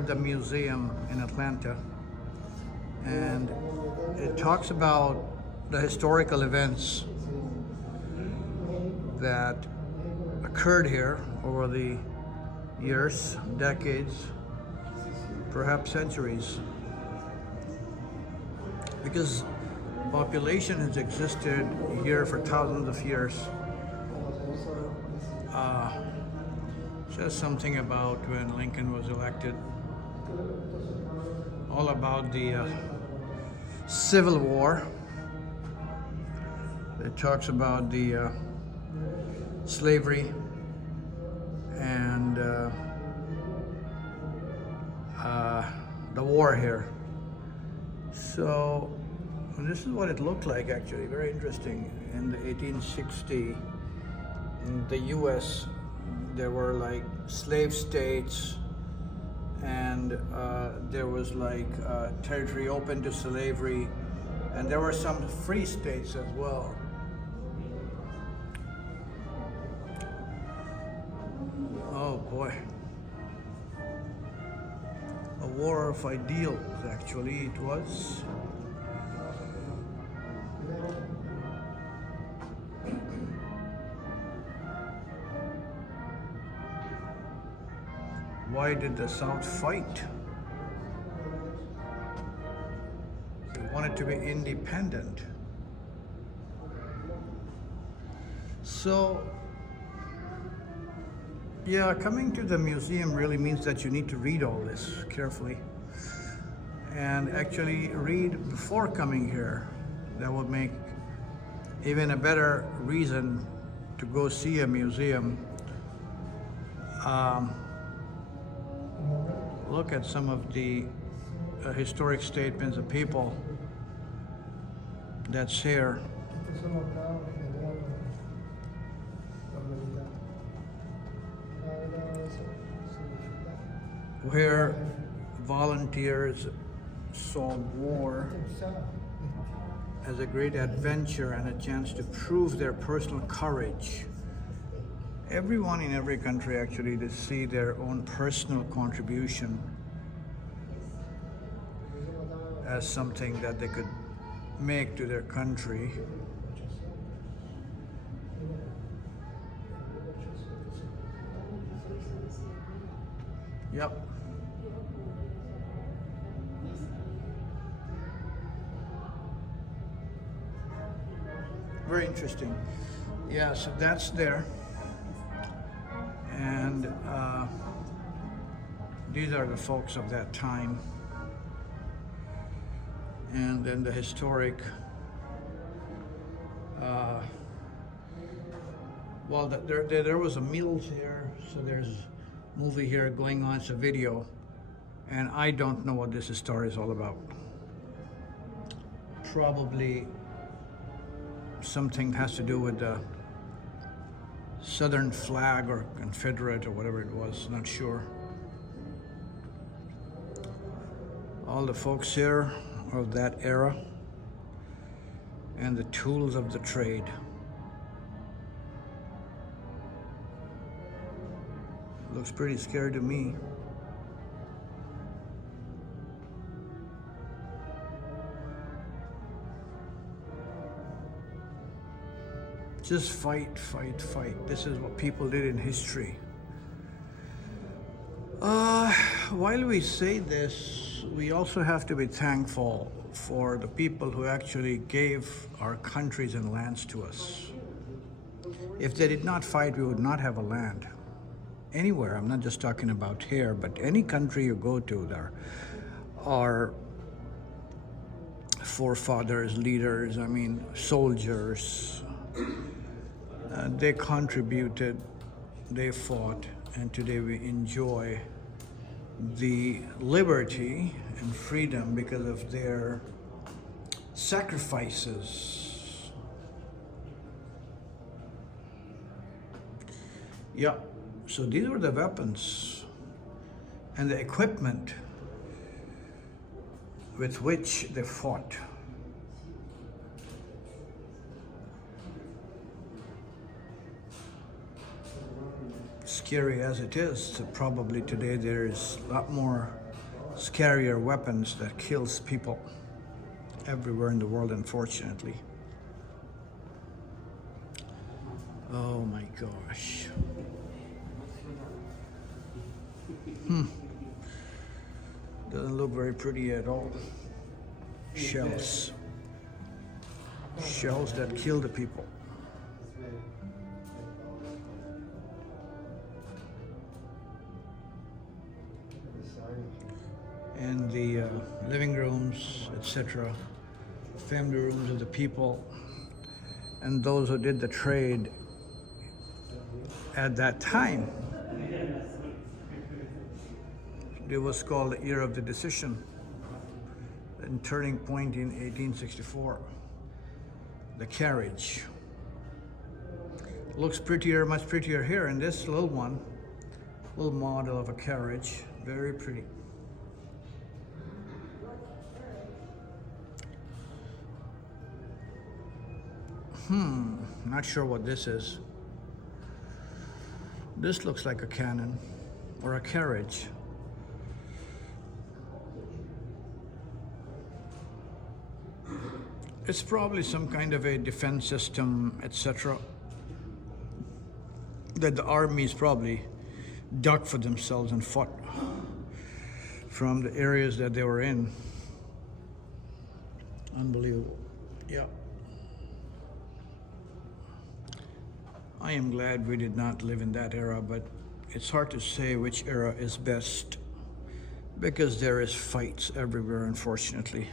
at the museum in Atlanta, and it talks about the historical events that occurred here over the years, decades, perhaps centuries. Because population has existed here for thousands of years. Says something about when Lincoln was elected, all about the Civil War. It talks about the slavery and the war here. So this is what it looked like, actually. Very interesting. In the 1860, in the US, there were like slave states, and there was like territory open to slavery, and there were some free states as well. Oh boy. A war of ideals, actually, it was. Why did the South fight? They wanted to be independent. So, yeah, coming to the museum really means that you need to read all this carefully and actually read before coming here. That would make even a better reason to go see a museum. Look at some of the historic statements of people that's here. Where volunteers saw war as a great adventure and a chance to prove their personal courage. Everyone in every country actually to see their own personal contribution as something that they could make to their country. Yep. Very interesting. Yeah, so that's there. And these are the folks of that time. And then the historic, well, there was a Mills here, so there's a movie here going on, it's a video, and I don't know what this story is all about. Probably something has to do with the Southern flag or Confederate or whatever it was, not sure. All the folks here of that era and the tools of the trade. Looks pretty scary to me. Just fight, fight, fight. This is what people did in history. While we say this, we also have to be thankful for the people who actually gave our countries and lands to us. If they did not fight, we would not have a land. Anywhere, I'm not just talking about here, but any country you go to, there are forefathers, leaders, I mean, soldiers. They contributed, they fought, and today we enjoy the liberty and freedom because of their sacrifices. Yeah, so these were the weapons and the equipment with which they fought. Scary as it is, probably today there is a lot more scarier weapons that kills people everywhere in the world, unfortunately. Oh my gosh. Doesn't look very pretty at all. Shells. Shells that kill the people. And the living rooms, etc., family rooms of the people, and those who did the trade at that time. It was called the Year of the Decision, and turning point in 1864. The carriage. Looks prettier, much prettier here in this little one. Little model of a carriage, very pretty. Not sure what this is. This looks like a cannon or a carriage. It's probably some kind of a defense system, etc., that the armies probably dug for themselves and fought from the areas that they were in. Unbelievable. Yeah. I am glad we did not live in that era, but it's hard to say which era is best because there is fights everywhere, unfortunately.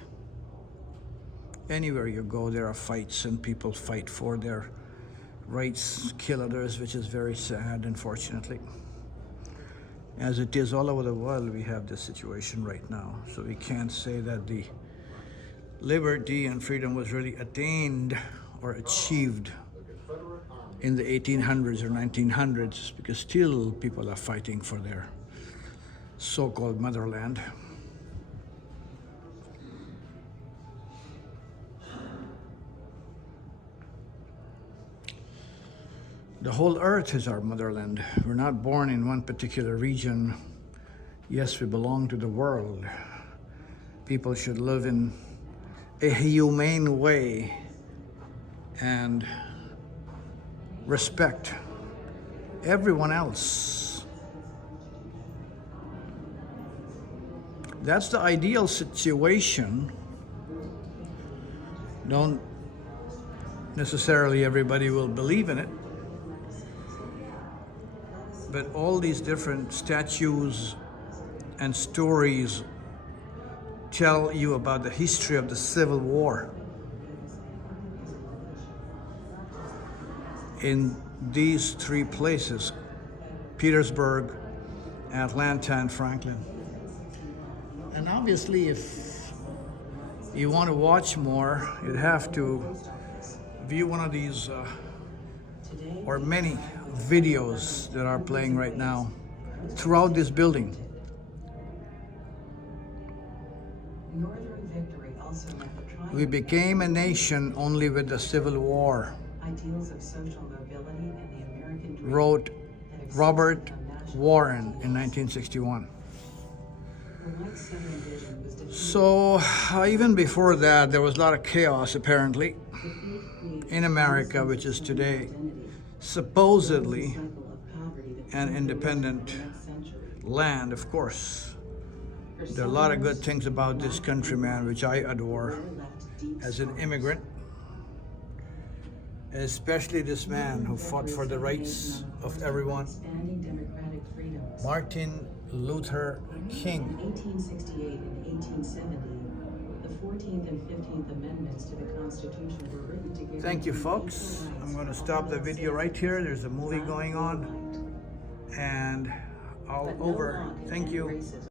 Anywhere you go, there are fights and people fight for their rights, kill others, which is very sad, unfortunately. As it is all over the world, we have this situation right now. So we can't say that the liberty and freedom was really attained or achieved in the 1800s or 1900s, because still people are fighting for their so-called motherland. The whole earth is our motherland. We're not born in one particular region. Yes, we belong to the world. People should live in a humane way and respect everyone else. That's the ideal situation. Don't necessarily everybody will believe in it, but all these different statues and stories tell you about the history of the Civil War in these three places: Petersburg, Atlanta, and Franklin. And obviously, if you want to watch more, you'd have to view one of these or many videos that are playing right now throughout this building. We became a nation only with the Civil War, wrote Robert Warren in 1961. So even before that, there was a lot of chaos apparently in America, which is today supposedly an independent land. Of course, there are a lot of good things about this country, man, which I adore as an immigrant, especially this man who fought for the rights of everyone, Martin Luther King. 1868 and 1870, the 14th and 15th Amendments to the Constitution were written to give... Thank you, folks. I'm going to stop the video right here. There's a movie going on, and all over. Thank you.